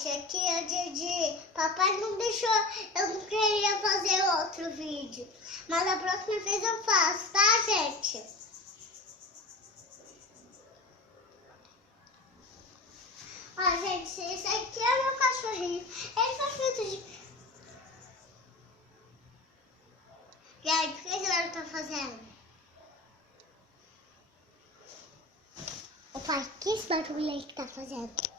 gente, aqui é o Didi. Papai não deixou, eu não queria fazer outro vídeo. Mas a próxima vez eu faço, tá, gente? Ó, gente, esse aqui é meu cachorrinho. Ele faz muito de... Gente, o que esse barulho tá fazendo? Opa, que esse barulho aí que tá fazendo?